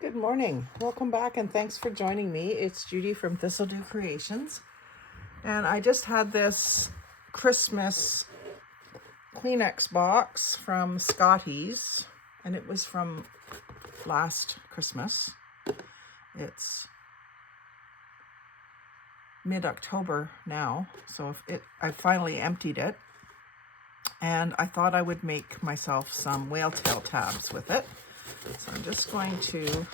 Good morning. Welcome back and thanks for joining me. It's Judy from Thistledew Creations. And I just had this Christmas Kleenex box from Scotty's, and it was from last Christmas. It's mid-October now, so I finally emptied it. And I thought I would make myself some whale tail tabs with it. So I'm just going to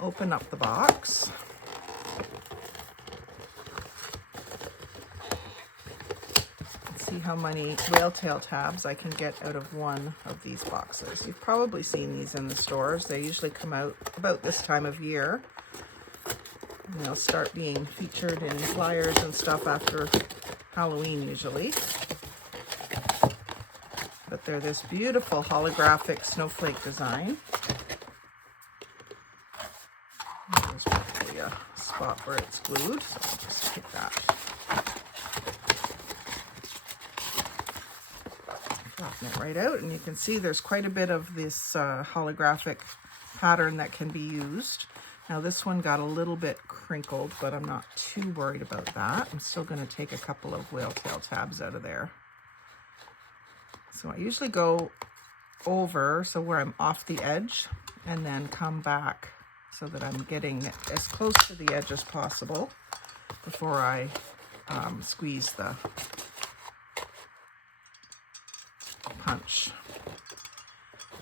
open up the box. And see how many whale tail tabs I can get out of one of these boxes. You've probably seen these in the stores. They usually come out about this time of year. And they'll start being featured in flyers and stuff after Halloween usually. But they're this beautiful holographic snowflake design. There's probably a spot where it's glued, so I'll just take that. Flatten it right out, and you can see there's quite a bit of this holographic pattern that can be used. Now this one got a little bit crinkled, but I'm not too worried about that. I'm still going to take a couple of whale tail tabs out of there. So I usually go over, so where I'm off the edge, and then come back so that I'm getting as close to the edge as possible before I squeeze the punch.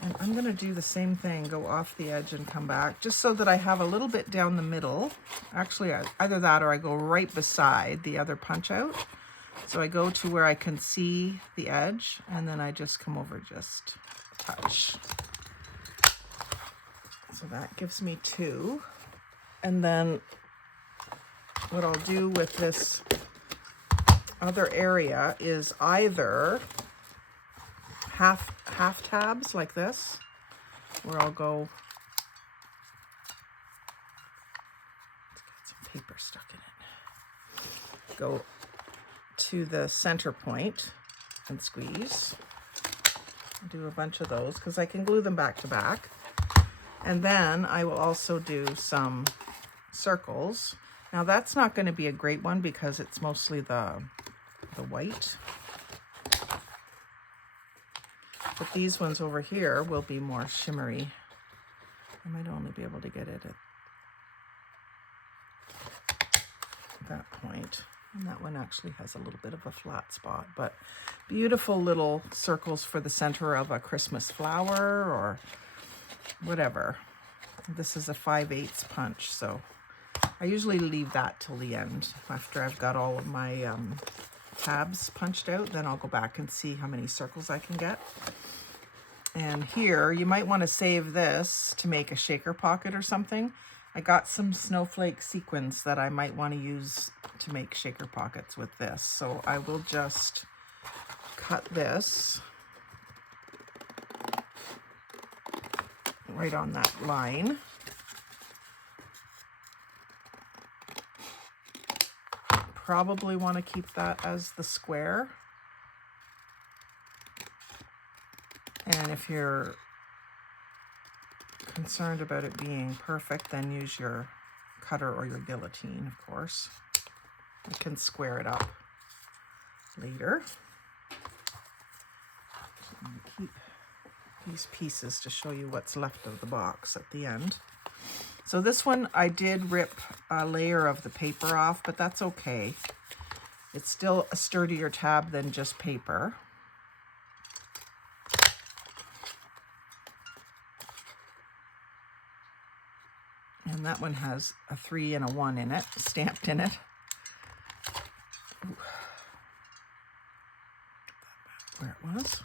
And I'm going to do the same thing, go off the edge and come back, just so that I have a little bit down the middle. Actually, either that or I go right beside the other punch out. So I go to where I can see the edge, and then I just come over just a touch. So that gives me two. And then what I'll do with this other area is either half tabs like this, where I'll go, let's get some paper stuck in it, go to the center point and squeeze. I'll do a bunch of those because I can glue them back to back. And then I will also do some circles. Now that's not going to be a great one because it's mostly the white. But these ones over here will be more shimmery. I might only be able to get it at that point. And that one actually has a little bit of a flat spot, but beautiful little circles for the center of a Christmas flower or whatever. This is a 5/8 punch, so I usually leave that till the end. After I've got all of my tabs punched out, then I'll go back and see how many circles I can get. And here, you might want to save this to make a shaker pocket or something. I got some snowflake sequins that I might want to use to make shaker pockets with this. So I will just cut this right on that line. Probably want to keep that as the square. And if you're concerned about it being perfect, then use your cutter or your guillotine, of course. You can square it up later. So I'm going to keep these pieces to show you what's left of the box at the end. So this one I did rip a layer of the paper off, but that's okay. It's still a sturdier tab than just paper. And that one has a 3 and a 1 in it, stamped in it. Ooh. Where it was.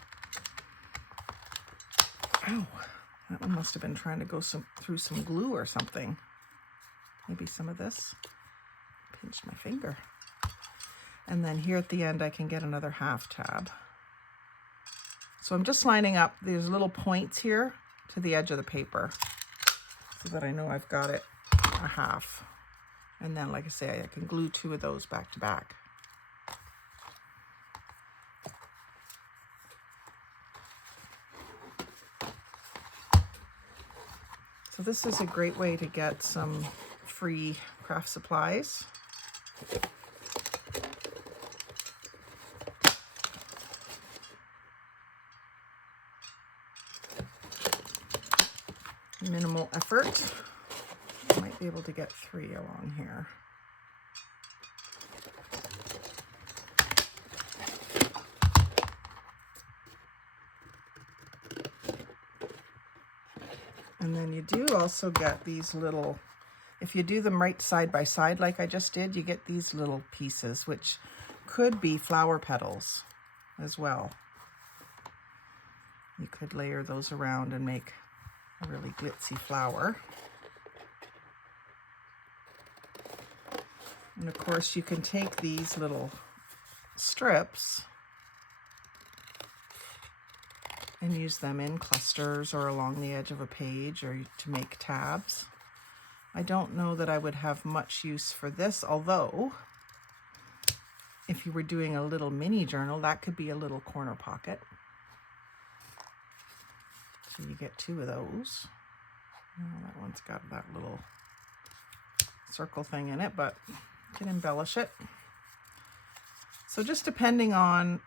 Ow, that one must have been trying to go through some glue or something. Maybe some of this. Pinched my finger. And then here at the end I can get another half tab. So I'm just lining up these little points here to the edge of the paper, so that I know I've got it a half. And then, like I say, I can glue 2 of those back to back. So this is a great way to get some free craft supplies. Minimal effort. I might be able to get 3 along here. And then you do also get these little, if you do them right side by side like I just did, you get these little pieces, which could be flower petals as well. You could layer those around and make a really glitzy flower. And of course you can take these little strips and use them in clusters or along the edge of a page or to make tabs. I don't know that I would have much use for this, although if you were doing a little mini journal, that could be a little corner pocket. So you get 2 of those. Well, that one's got that little circle thing in it, but you can embellish it. So just depending on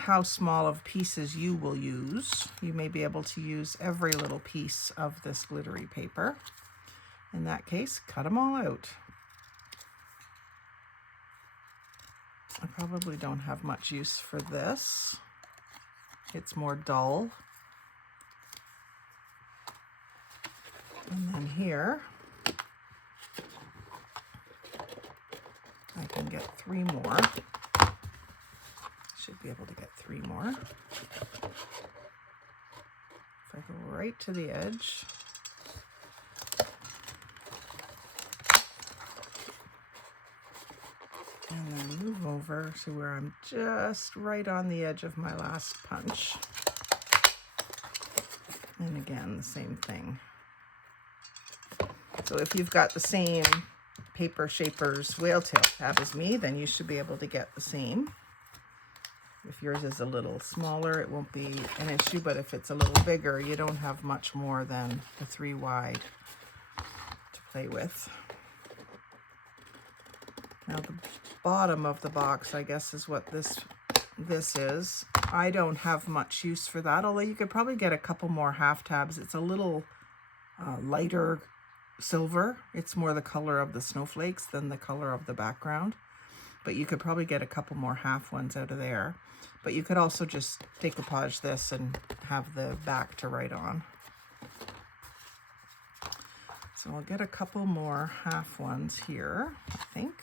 how small of pieces you will use, you may be able to use every little piece of this glittery paper. In that case, cut them all out. I probably don't have much use for this. It's more dull. And then here, I can get 3 more. Should be able to get 3 more. If I go right to the edge, and then move over to where I'm just right on the edge of my last punch. And again, the same thing. So if you've got the same Paper Shapers whale tail tab as me, then you should be able to get the same. If yours is a little smaller, it won't be an issue, but if it's a little bigger, you don't have much more than the 3 wide to play with. Now the bottom of the box, I guess, is what this is. I don't have much use for that, although you could probably get a couple more half tabs. It's a little lighter silver. It's more the color of the snowflakes than the color of the background. But you could probably get a couple more half ones out of there. But you could also just decoupage this and have the back to write on. So I'll get a couple more half ones here, I think.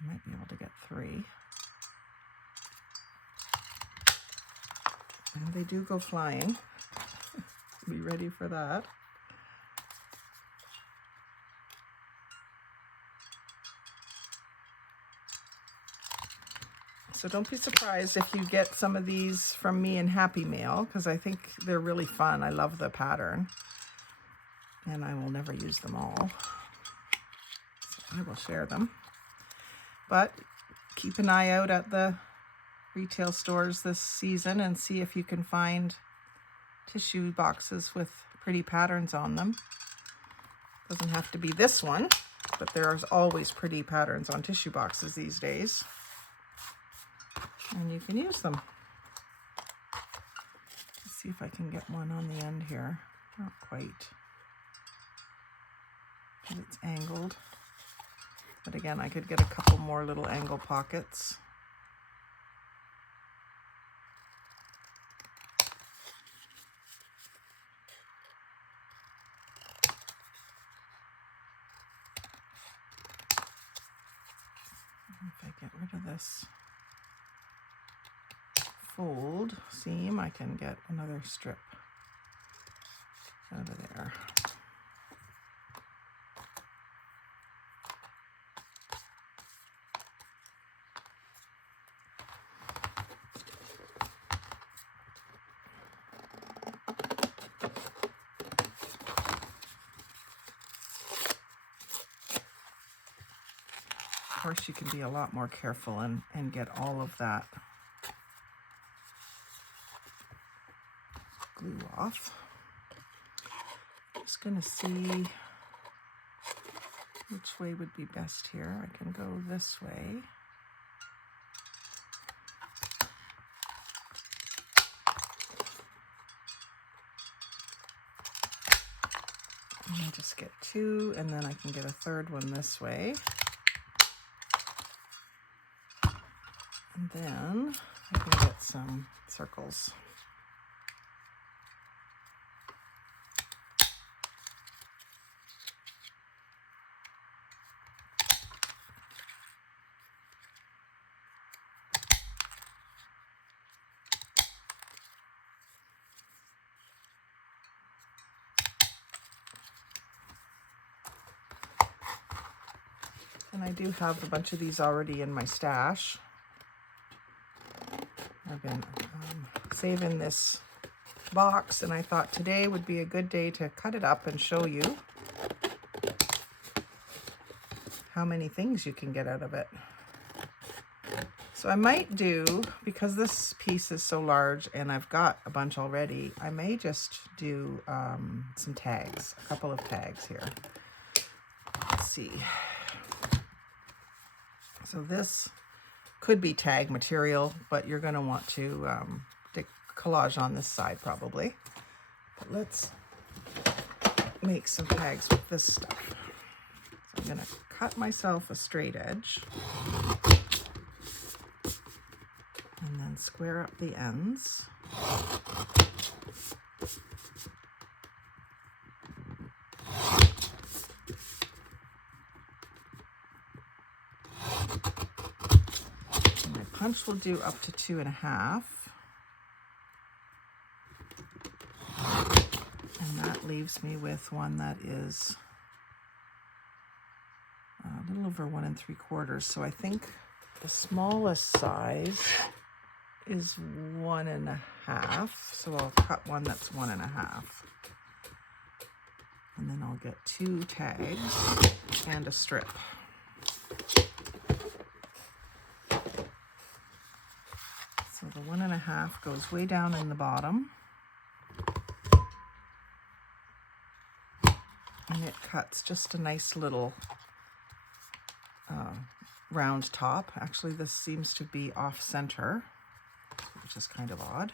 I might be able to get 3. And they do go flying. Be ready for that. So don't be surprised if you get some of these from me in Happy Mail, because I think they're really fun. I love the pattern. And I will never use them all. So I will share them. But keep an eye out at the retail stores this season and see if you can find tissue boxes with pretty patterns on them. Doesn't have to be this one, but there's always pretty patterns on tissue boxes these days. And you can use them. Let's see if I can get one on the end here. Not quite, because it's angled. But again, I could get a couple more little angle pockets. If I get rid of this fold seam, I can get another strip out of there. Of course, you can be a lot more careful and get all of that glue off. Just gonna see which way would be best here. I can go this way. And I just get two, and then I can get a third one this way. And then I can get some circles. And I do have a bunch of these already in my stash. I've been saving this box, and I thought today would be a good day to cut it up and show you how many things you can get out of it. So I might do, because this piece is so large and I've got a bunch already, I may just do some tags, a couple of tags here. Let's see. So this could be tag material, but you're going to want to collage on this side probably. But let's make some tags with this stuff. So I'm going to cut myself a straight edge and then square up the ends. Punch will do up to 2.5, and that leaves me with one that is a little over 1 3/4. So I think the smallest size is 1.5. So I'll cut one that's 1.5, and then I'll get 2 tags and a strip. So the 1.5 goes way down in the bottom, and it cuts just a nice little round top. Actually, this seems to be off center, which is kind of odd.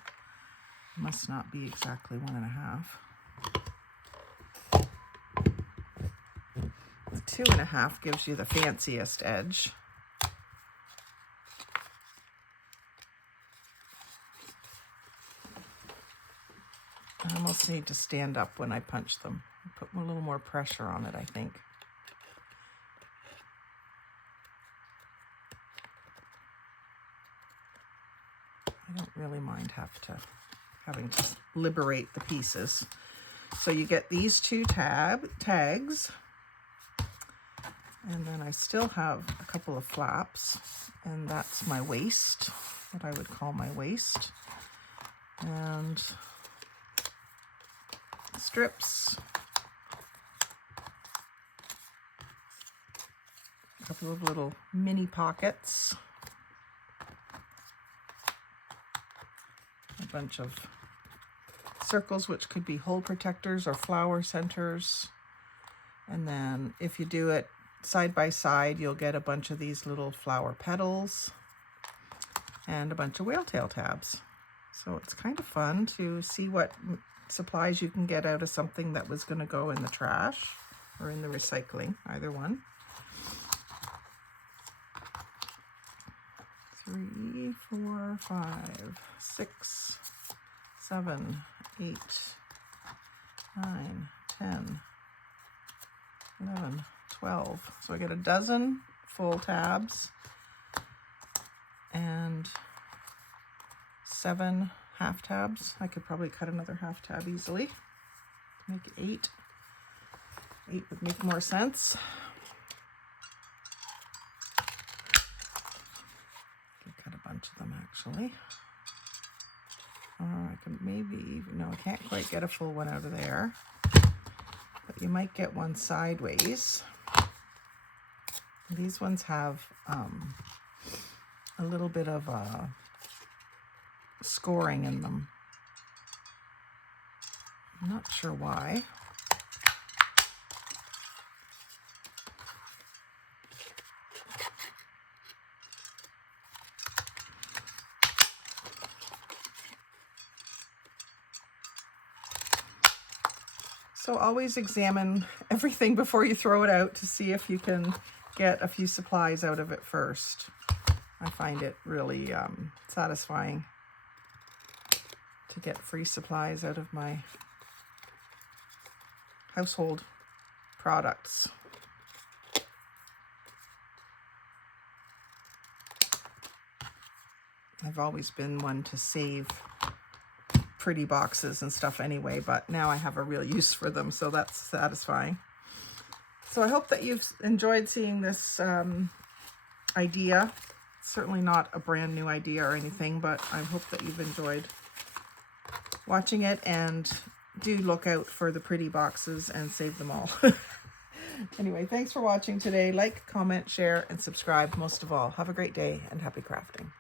It must not be exactly 1.5. The 2.5 gives you the fanciest edge. I almost need to stand up when I punch them. Put a little more pressure on it, I think. I don't really mind having to liberate the pieces. So you get these 2 tags, and then I still have a couple of flaps, and that's my waist, what I would call my waist. And strips, a couple of little mini pockets, a bunch of circles, which could be hole protectors or flower centers. And then if you do it side by side, you'll get a bunch of these little flower petals and a bunch of whale tail tabs. So it's kind of fun to see what supplies you can get out of something that was going to go in the trash or in the recycling, either one. 3, 4, 5, 6, 7, 8, 9, 10, 11, 12. So I get a dozen full tabs and 7 half tabs. I could probably cut another half tab easily. Make 8. 8 would make more sense. I could cut a bunch of them actually. I can maybe even, no, I can't quite get a full one out of there. But you might get one sideways. These ones have a little bit of scoring in them. I'm not sure why. So always examine everything before you throw it out to see if you can get a few supplies out of it first. I find it really satisfying to get free supplies out of my household products. I've always been one to save pretty boxes and stuff anyway, but now I have a real use for them, so that's satisfying. So I hope that you've enjoyed seeing this idea. It's certainly not a brand new idea or anything, but I hope that you've enjoyed watching it, and do look out for the pretty boxes and save them all. Anyway, thanks for watching today. Like, comment, share, and subscribe. Most of all, have a great day and happy crafting.